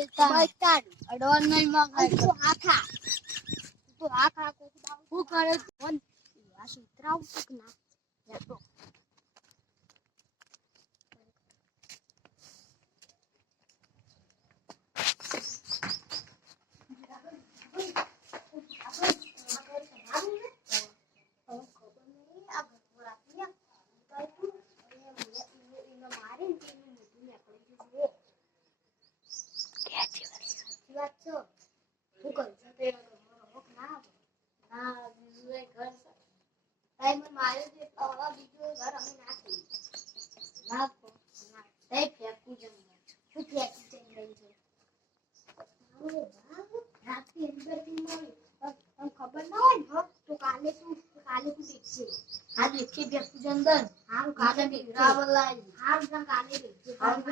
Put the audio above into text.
બતાડ અડવાન નહીં માંગાય તો આખા કોક દાવ હું કરે ફોન આ સુતરાવ તક ના યાતો ખબર ના હોય ને તો કાલે તું દેખશે હા દેખશે વ્યક્તિ જંદન હારું કાલે રાવલ લાવી હારું કાલે દેખશે હારું